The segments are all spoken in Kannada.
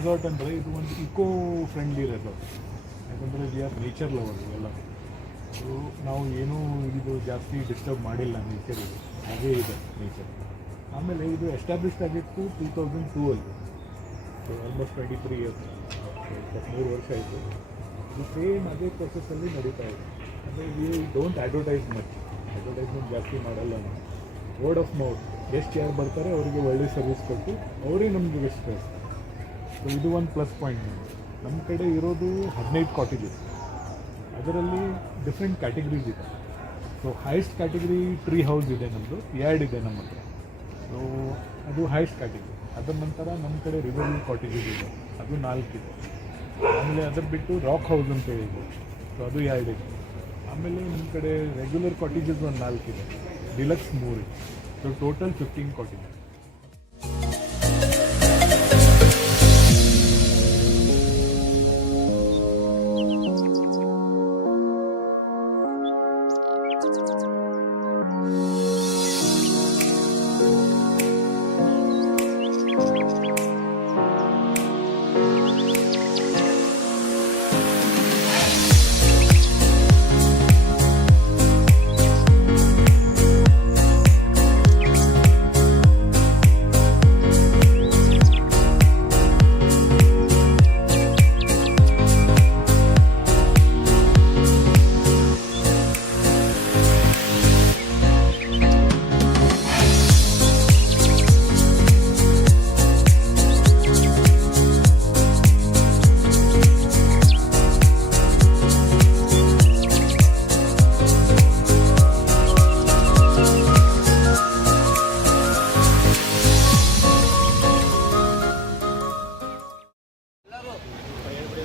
ರೆಸಾರ್ಟ್ ಅಂದರೆ ಇದು ಒಂದು ಇಕೋ ಫ್ರೆಂಡ್ಲಿ ರೆಸಾರ್ಟ್. ಯಾಕಂದರೆ ವಿ ಆರ್ ನೇಚರ್ ಲವರ್ ಎಲ್ಲ. ಸೊ ನಾವು ಏನೂ ಇದು ಜಾಸ್ತಿ ಡಿಸ್ಟರ್ಬ್ ಮಾಡಿಲ್ಲ ನೇಚರಿಗೆ, ಹಾಗೇ ಇದೆ ನೇಚರ್. ಆಮೇಲೆ ಇದು ಎಸ್ಟಾಬ್ಲಿಷ್ಡ್ ಆಗಿತ್ತು 2002 ಅಲ್ಲಿ. ಸೊ ಆಲ್ಮೋಸ್ಟ್ 23 ಇಯರ್ಸ್, 23 ವರ್ಷ ಆಯಿತು. ಇದು ಸೇಮ್ ಅದೇ ಪ್ರೊಸೆಸ್ಸಲ್ಲಿ ನಡೀತಾ ಇದೆ. ಅಂದರೆ we don't advertise much, advertisement ಜಾಸ್ತಿ ಮಾಡಲ್ಲ ನಾವು. ವರ್ಡ್ ಆಫ್ ಮೌತ್, ಎಷ್ಟು ಯಾರು ಬರ್ತಾರೆ ಅವರಿಗೆ ಒಳ್ಳೆ ಸರ್ವಿಸ್ ಕೊಟ್ಟು ಅವರೇ ನಮಗೆ ಗೆಸ್ಟ್ ಕಳಿಸ್ತಾರೆ. ಸೊ ಇದು ಒಂದು ಪ್ಲಸ್ ಪಾಯಿಂಟ್. ನಮ್ಮ ಕಡೆ ಇರೋದು 15 ಕಾಟೇಜಸ್. ಅದರಲ್ಲಿ ಡಿಫ್ರೆಂಟ್ ಕ್ಯಾಟಗರೀಸ್ ಇದೆ. So highest category tree house ಇದೆ ನಮ್ಮದು, 2 ಇದೆ ನಮ್ಮ ಹತ್ರ. ಸೊ ಅದು ಹೈಯೆಸ್ಟ್ ಕ್ಯಾಟಗರಿ. ಅದರ ನಂತರ ನಮ್ಮ ಕಡೆ ರಿವರ್ ಕಾಟೇಜಸ್ ಇದೆ, ಅದು 4 ಇದೆ. ಆಮೇಲೆ ಅದರ ಬಿಟ್ಟು ರಾಕ್ ಹೌಸ್ ಅಂತ ಇದೆ, ಸೊ ಅದು 2 ಇದೆ. ಆಮೇಲೆ ನಿಮ್ಮ ಕಡೆ ರೆಗ್ಯುಲರ್ ಕಾಟೇಜಸ್ ಒಂದು 4 ಇದೆ, ಡಿಲಕ್ಸ್ 3 ಇದೆ. So total 15 cottages.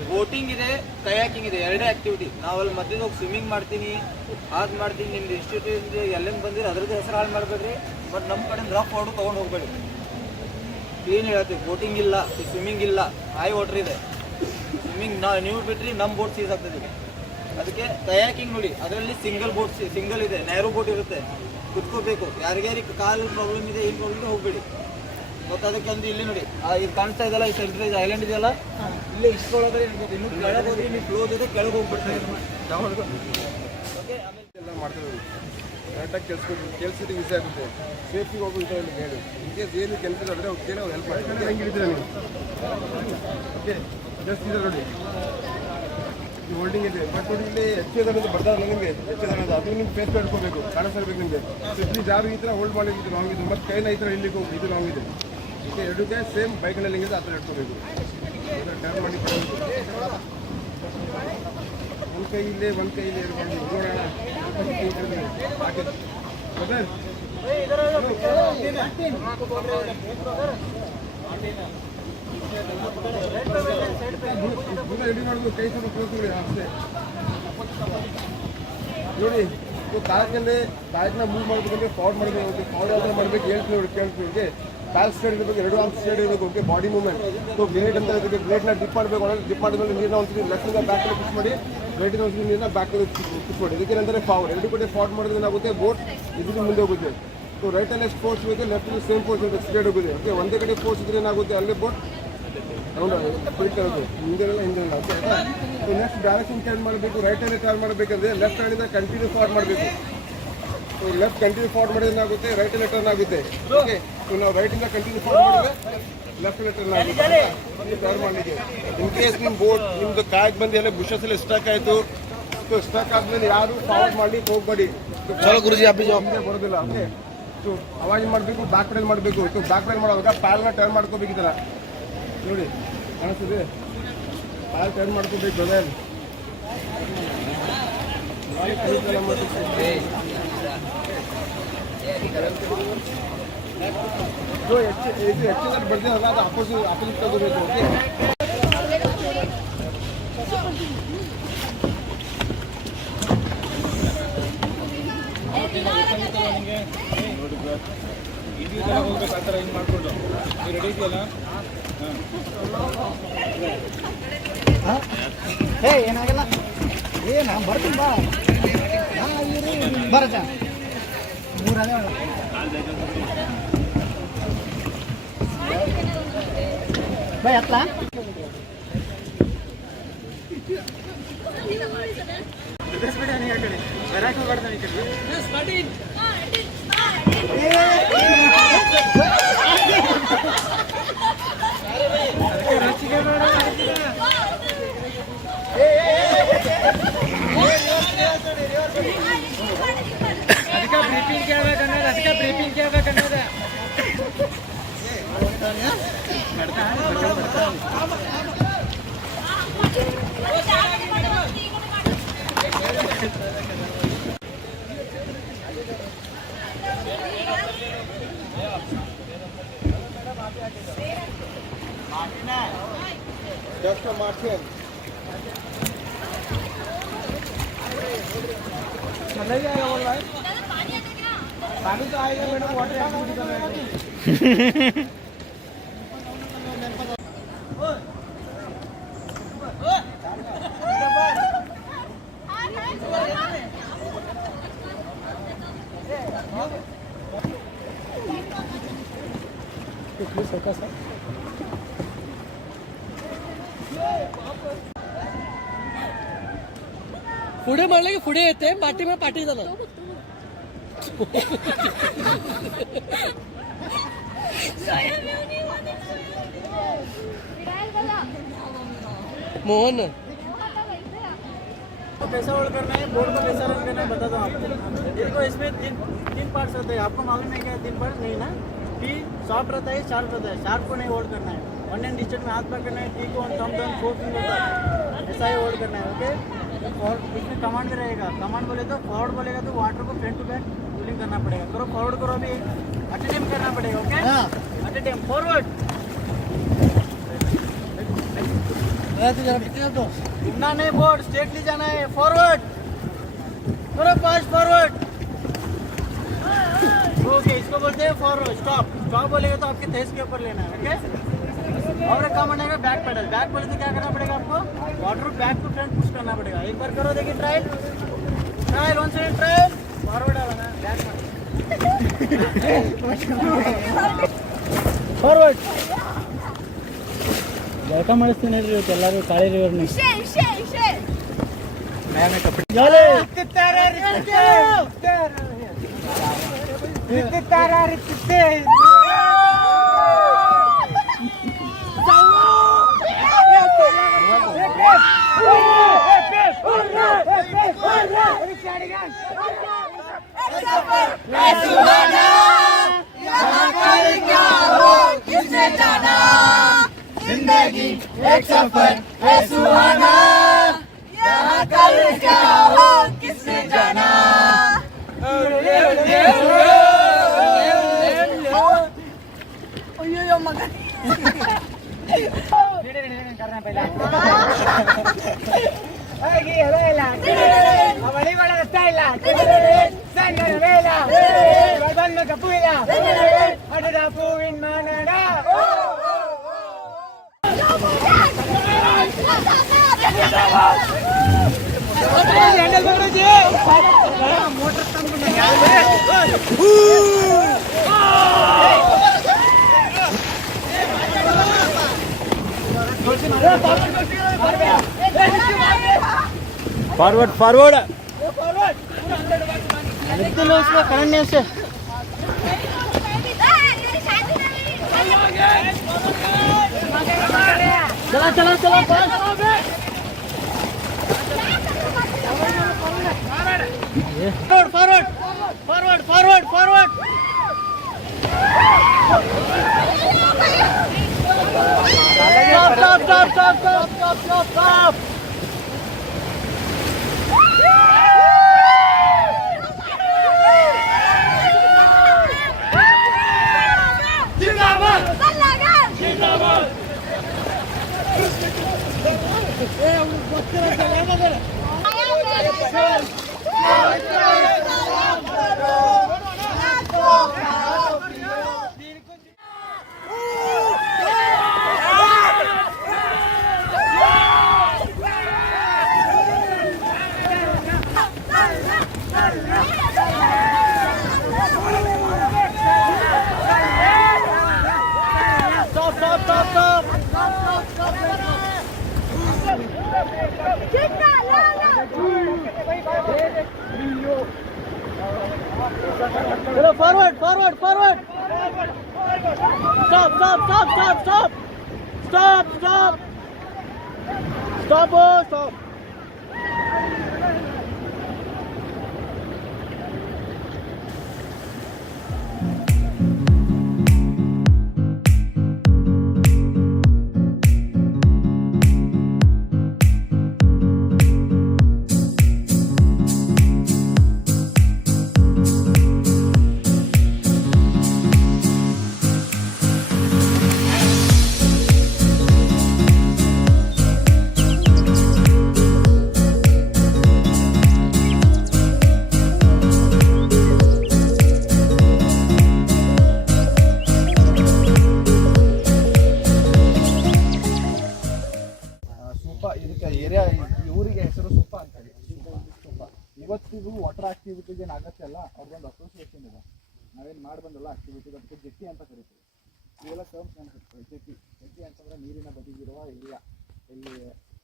ಬೋಟಿಂಗ್ ಇದೆ, ಕಯಾಕಿಂಗ್ ಇದೆ, 2 ಆಕ್ಟಿವಿಟಿ. ನಾವಲ್ಲಿ ಮಧ್ಯದ ಹೋಗಿ ಸ್ವಿಮ್ಮಿಂಗ್ ಮಾಡ್ತೀನಿ, ಅದು ಮಾಡ್ತೀನಿ. ನಿಮ್ದು ಇನ್ಸ್ಟಿಟ್ಯೂಟ್ ಎಲ್ಲಿಂದ ಬಂದಿರಿ ಅದ್ರದ್ದು ಹೆಸರು ಹಾಳು ಮಾಡಬೇಡ್ರಿ. ಬಟ್ ನಮ್ಮ ಕಡೆ ರಫ್ ವಾಟರ್ ತೊಗೊಂಡು ಹೋಗ್ಬೇಡಿ. ಏನು ಹೇಳ್ತೀವಿ, ಬೋಟಿಂಗ್ ಇಲ್ಲ, ಸ್ವಿಮ್ಮಿಂಗ್ ಇಲ್ಲ, ಹೈ ವಾಟರ್ ಇದೆ. ಸ್ವಿಮ್ಮಿಂಗ್ ನೀವು ಬಿಟ್ರಿ ನಮ್ಮ ಬೋಟ್ ಸೀಸ್ ಆಗ್ತದೆ. ಅದಕ್ಕೆ ಕಯಾಕಿಂಗ್ ನೋಡಿ, ಅದರಲ್ಲಿ ಸಿಂಗಲ್ ಇದೆ, ನ್ಯಾರೋ ಬೋಟ್ ಇರುತ್ತೆ, ಕುತ್ಕೋಬೇಕು. ಯಾರಿಗಾರಿಗೆ ಕಾಲು ಪ್ರಾಬ್ಲಮ್ ಇದೆ, ಏನು ಪ್ರಾಬ್ಲಮ್ ಇದೆ ಹೋಗ್ಬೇಡಿ. ಮತ್ತು ಅದಕ್ಕೆ ಒಂದು ಇಲ್ಲಿ ನೋಡಿ, ಇದು ಕಾಣಿಸ್ತಾ ಇದೆಯಲ್ಲ, ಈ ಸೆಂಟ್ರೈಸ್ ಐಲ್ಯಾಂಡ್ ಇದೆಯಲ್ಲ, ಇಲ್ಲೇ ಇಷ್ಟೊಳಗಡೆ ಇನ್ನು ಕೆಳಗೆ ಹೋಗಿ ನೀವು ಫ್ಲೋ ಜೊತೆ ಕೆಳಗೆ ಹೋಗ್ಬಿಡ್ತಾರೆ. ಓಕೆ, ಆಮೇಲೆ ಎಲ್ಲ ಮಾಡ್ತೀವಿ. ಕರೆಕ್ಟಾಗಿ ಕೆಲ್ಸಕ್ಕೆ ಯೂಸ್ ಆಗುತ್ತೆ. ಸೇಫ್ಟಿಗೆ ಹೋಗೋ ಇದರಲ್ಲಿ ಹೇಳಿ. ಇನ್ ಕೇಸ್ ಏನು ಕೆಲಸ ಆದರೆ ಅವ್ರು ಕೇಳಿ ಅವ್ರು ಹೆಲ್ಪ್ ಮಾಡ್ತಾರೆ. ಹೆಂಗೆ ಹಿಡಿತೀರ ನೀವು? ಓಕೆ, ಜಸ್ಟ್ ಇದೆ ನೋಡಿ, ಈ ಹೋಲ್ಡಿಂಗ್ ಇದೆ. ಬಟ್ ನೋಡಿ ಇಲ್ಲಿ ಹೆಚ್ಚು ಬರ್ತಾರಲ್ಲ ನಿಮಗೆ, ಹೆಚ್ಚು ಅದು ನಿಮ್ಗೆ ಫೇಸ್ ಮಾಡ್ಕೋಬೇಕು, ಕಾಣಿಸ್ಬೇಕು ನಿಮಗೆ. ಇಲ್ಲಿ ಜಾರು ಈ ಥರ ಹೋಲ್ಡ್ ಮಾಡಿದ್ದು ರಾಂಗ್ ಇದೆ, ಮತ್ತು ಕೈನ ಈ ಥರ ಇಲ್ಲಿಗೆ ಹೋಗಿ ಇದು ರಾಂಗ್ ಇದೆ. ಓಕೆ, 2 ಕೈ ಸೇಮ್ ಬೈಕ್ನಲ್ಲಿ ಹಿಂಗಿದೆ, ಆ ಥರ ಇಟ್ಕೋಬೇಕು. ಟರ್ನ್ ಮಾಡಿ ಒಂದು ಕೈ ಇಲ್ಲೇ, ಒಂದು ಕೈ ಇಲ್ಲಿ ಇಟ್ಕೊಂಡು ನೋಡೋಣ. ರೆಡಿ ಮಾಡೋದು, ಕೈ ಸ್ವಲ್ಪ ಕ್ಲೋಸ್ ಮಾಡಿ ಅಷ್ಟೇ ನೋಡಿ. ಕಾಯಕನ್ನ ಮೂವ್ ಮಾಡಬೇಕಂದ್ರೆ ಫಾರ್ವರ್ಡ್ ಮಾಡಬೇಕು. ಫಾರ್ವರ್ಡ್ ಮಾಡಬೇಕು, ಕೇಳ್ತೀವಿ. ಬ್ಯಾಕ್ ಸ್ಟೇಡ್ ಇರಬೇಕು, 2 ಆರ್ಮ್ ಸ್ಟೇಡ್ ಇರಬೇಕು. Okay, body movement. So blade ಅಂತ ಇರಬೇಕು, ಬ್ಲೇಡ್ನ ಡಿಪ್ ಮಾಡಬೇಕು. ಡಿಪ್ ಮಾಡಿದ್ಮೇಲೆ ನೀರನ್ನ ಒಂದ್ಸರಿ ಲೆಫ್ಟಿಂದ ಬ್ಯಾಕಲ್ಲಿ ಪುಷ್ ಮಾಡಿ, ರೈಟಿಂದ ಒಂದ್ಸರಿ ನೀರನ್ನ ಬ್ಯಾಕಲ್ಲಿ ಪುಷ್ ಮಾಡಿ. ಇದಕ್ಕೇನಂದರೆ ಫಾರ್ವರ್ಡ್. 2 ಕಡೆ ಫಾರ್ವರ್ಡ್ ಮಾಡಿದ್ರೆ ಏನಾಗುತ್ತೆ, ಬೋಟ್ ಇದಕ್ಕೆ ಮುಂದೆ ಹೋಗುತ್ತೆ. ಸೊ ರೈಟಲ್ಲಿ ಎಷ್ಟು ಫೋರ್ಸ್ ಬೇಕು, ಲೆಫ್ಟಲ್ಲಿ ಸೇಮ್ ಫೋರ್ಸ್ ಇರುತ್ತೆ, ಸ್ಟ್ರೇಟ್ ಹೋಗುತ್ತೆ. ಓಕೆ, ಒಂದೇ ಕಡೆ ಫೋರ್ಸ್ ಇದ್ರೆ ಏನಾಗುತ್ತೆ, ಅಲ್ಲೇ ಬೋಟ್ ಹಿಂದೆ ಹಿಂದೆ. Okay, so next direction turn ಮಾಡಬೇಕು. ರೈಟಲ್ಲಿ ಟರ್ನ್ ಮಾಡಬೇಕಂದ್ರೆ ಲೆಫ್ಟ್ ಹ್ಯಾಂಡಿಂದ ಕಂಟಿನ್ಯೂ ಫಾರ್ವರ್ಡ್ ಮಾಡಬೇಕು. ಸೊ ಲೆಫ್ಟ್ ಕಂಟಿನ್ಯೂ ಫಾರ್ವರ್ಡ್ ಮಾಡಿದ್ರೆ ಏನಾಗುತ್ತೆ, ರೈಟಲ್ಲಿ ಟರ್ನ್ ಆಗುತ್ತೆ. ಓಕೆ, ಸೊ ನಾವು ರೈಟಿಂದ ಕಂಟಿನ್ಯೂ ಫಾರ್ವರ್ಡ್ ಮಾಡಿದ್ರೆ ಲೆಫ್ಟಲ್ಲಿ ಟರ್ನ್ ಆಗುತ್ತೆ. ಟರ್ನ್ ಮಾಡಲಿಕ್ಕೆ ಇನ್ ಕೇಸ್ ನಿಮ್ಮ ಬೋಟ್ ನಿಮ್ಮದು ಕಾಯ್ಗೆ ಬಂದು ಎಲ್ಲ ಬುಷಸಲ್ಲಿ ಸ್ಟಕ್ ಆಯಿತು. ಸೊ ಸ್ಟಕ್ ಆದಮೇಲೆ ಯಾರು ಫಾರ್ವರ್ಡ್ ಮಾಡಲಿಕ್ಕೆ ಹೋಗಬೇಡಿ, ಬರೋದಿಲ್ಲ. ಓಕೆ, ಸೊ ಅವಾಜ್ ಮಾಡಬೇಕು, ಬ್ಯಾಕ್ ಪೆಡಲ್ ಮಾಡಬೇಕು. ಸೊ ಬ್ಯಾಕ್ ಪೆಡಲ್ ಮಾಡುವಾಗ ಪ್ಯಾಲ್ನ ಟರ್ನ್ ಮಾಡ್ಕೋಬೇಕು. ಈ ಥರ ನೋಡಿ ಕಾಣಿಸ್ತಿದೆ, ಪ್ಯಾಲ್ ಟರ್ನ್ ಮಾಡ್ಕೋಬೇಕು. ಬ್ರದರ್ ಸೊ ಹೆಚ್ಚು ಬರ್ತೀವಲ್ಲ, ಅದು ಆಪೋಸಿಟ್ ತಗೋಬೇಕು. ಓಕೆ, ಹೋಗ್ಬೇಕು ಆ ಥರ ಹಿಂಗೆ ಮಾಡಿಕೊಂಡು ನೀವು ರೆಡಿ ಇದೆಯಲ್ಲ. ಏನಾಗಲ್ಲ, ನಾನು ಬರ್ತೀನಿ ಬಾ. ಬರಚ 3 भाई अपना Just a Martian. पानी तो आएगा मैडम वाटर एक्टिविटी का पुढे म्हणलं की पुढे येते पाठीमा पाठी झालं मोहन कैसा होल्ड करना है, बोर्ड को कैसा रन करना है बताता हूँ आपको। देखो इसमें तीन पार्ट्स होते हैं, आपको मालूम है क्या? 3 पार्ट्स नहीं ना। टी सॉफ्ट रहता है, शार्प रहता है। शार्प को नहीं होल्ड करना है, 1 एंड डिजिट में हाथ पकड़ना है। टी को थंब डाउन 4 फिंगर तक ऐसा ही होल्ड करना है। ओके, और इसमें कमांड भी रहेगा। कमांड बोले तो फॉरवर्ड बोलेगा तो वाटर को फ्रंट टू बैक पुलिंग करना पड़ेगा। करो फॉरवर्ड करो, अभी एट ए टाइम करना पड़ेगा। Okay, at a time forward. घूमना नहीं, बोर्ड स्ट्रेटली जाना है। फॉरवर्ड करो, फास्ट फॉरवर्ड। ओके, इसको बोलते हैं फॉरवर्ड। स्टॉप, स्टॉप बोलेगा तो आपके तेज के ऊपर लेना है। ओके, और एक काम है बैक पेडल। बैक पेडल से क्या करना पड़ेगा आपको? Water back to front push करना पड़ेगा। एक बार करो, देखिए trial trial, 1 second trial. Forward आवा ना, बैक फॉरवर्ड। ಜಳಕ ಮಾಡಿಸ್ತೀನಿ ಹೇಳ್ರಿ ಎಲ್ಲರೂ ಕಾಳಿ ರಿವರ್ನ जिंदगी एक सफर है सुहाना, यहाँ कल क्या हो किसने जाना। मगर करना पहला ಅವಳಿ ಒಳ ರಸ್ತೆ ಇಲ್ಲ ಸಂಗನ ವೇಳ ಬಂದ ಕಪ್ಪು ಇಲ್ಲ ಅಡದ ಹೂವಿನ ಮಾನಡ ಮೋಟರ್ फॉरवर्ड फॉरवर्ड उसमें करने से चला चला चला forward forward forward forward stop stop stop stop stop stop stop जिंदाबाद जिंदाबाद ए उन बच्चे चलेगा दे चलो forward forward forward stop stop stop stop stop stop stop stop हो स्टॉप ಸೂಪ ಇದಕ್ಕೆ ಏರಿಯಾ ಊರಿಗೆ ಹೆಸರು ಸೂಪ ಅಂತ ಹೇಳಿ ಸೂಪ. ಇವತ್ತಿಗೂ ವಾಟರ್ ಆಕ್ಟಿವಿಟೀಸ್ ಏನು ಆಗತ್ತೆಲ್ಲ ಅವ್ರದ್ದೊಂದು ಅಸೋಸಿಯೇಷನ್ ಇದೆ. ನಾವೇನು ಮಾಡಿ ಬಂದಲ್ಲ ಆಕ್ಟಿವಿಟೀಸ್ ಅದಕ್ಕೆ ಜೆಟ್ಟಿ ಅಂತ ಕರಿತೀವಿ. ಇವೆಲ್ಲ ಟರ್ಮ್ಸ್ ನೆನಪಿರ್ತೀವಿ. ಜೆಟ್ಟಿ ಅಂತಂದರೆ ನೀರಿನ ಬದಿಗಿರುವ ಏರಿಯಾ ಎಲ್ಲಿ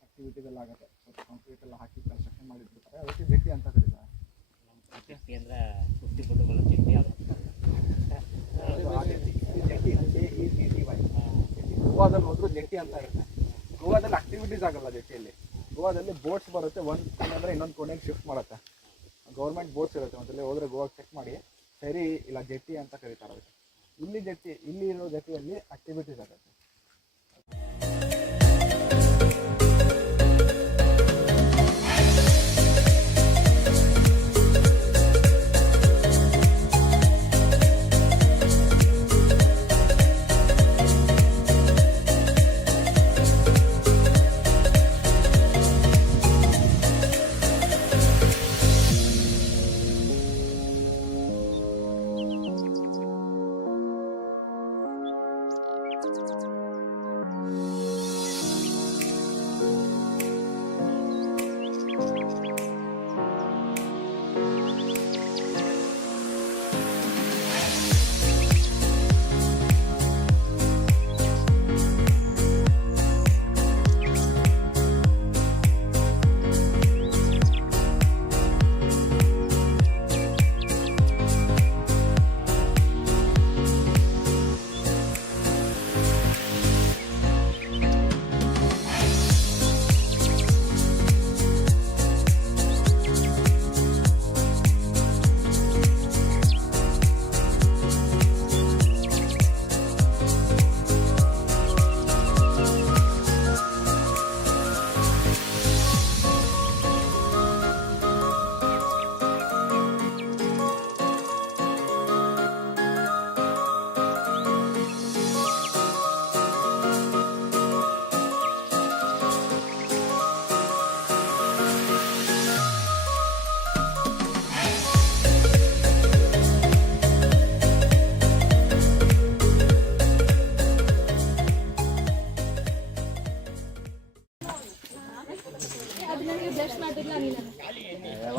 ಆಕ್ಟಿವಿಟೀಸ್ ಎಲ್ಲ ಆಗುತ್ತೆ. ಸ್ವಲ್ಪ ಕಾಂಕ್ರೀಟ್ ಎಲ್ಲ ಹಾಕಿ ಕನ್ಸ್ಟ್ರಕ್ಷನ್ ಮಾಡಿರ್ತಾರೆ, ಅದಕ್ಕೆ ಜೆಟ್ಟಿ ಅಂತ ಕರೀತಾರೆ. ಕೇಂದ್ರ ಕುಸ್ತಿ ಪಟುಗಳು ಜೆಟ್ಟಿ ಗೋವಾದಲ್ಲಿ ಹೋದ್ರು ಜೆಟ್ಟಿ ಅಂತ ಇರುತ್ತೆ. ಗೋವಾದಲ್ಲಿ ಆಕ್ಟಿವಿಟೀಸ್ ಆಗಲ್ಲ ಜೆಟ್ಟಿಯಲ್ಲಿ. ಗೋವಾದಲ್ಲಿ ಬೋಟ್ಸ್ ಬರುತ್ತೆ, ಒಂದು ಕೋಣೆಂದರೆ ಇನ್ನೊಂದು ಕೋಣೆಗೆ ಶಿಫ್ಟ್ ಮಾಡುತ್ತೆ. ಗೌರ್ಮೆಂಟ್ ಬೋಟ್ಸ್ ಇರುತ್ತೆ, ಒಂದ್ಸಲ ಹೋದ್ರೆ ಗೋವಾಗೆ ಚೆಕ್ ಮಾಡಿ ಫೆರಿ ಇಲ್ಲ ಜೆಟ್ಟಿ ಅಂತ ಕರೀತಾರೆ ಅದಕ್ಕೆ. ಇಲ್ಲಿ ಇರೋ ಜೆಟ್ಟಿಯಲ್ಲಿ ಆಕ್ಟಿವಿಟೀಸ್ ಆಗುತ್ತೆ.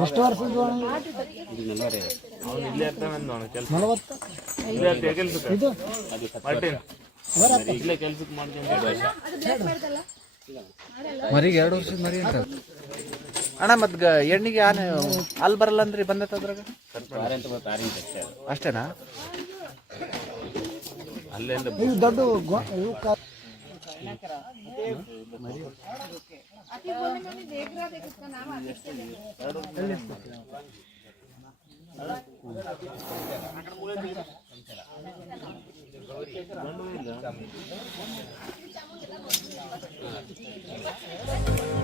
ಎಷ್ಟು ವರ್ಷದ ಇದು ಮರಿಗೆ 2 ವರ್ಷದ ಮರಿ ಅಂತ ಅಣ್ಣ ಮತ್ ಎಣ್ಣಿಗೆ ಅಲ್ಲಿ ಬರಲ್ಲ ಅಂದ್ರಿ ಬಂದೈತೆ ಅದ್ರಾಗ ಅಷ್ಟೇನಾ? ಇವು ದೊಡ್ಡ ಇವು ಇಲ್ಲ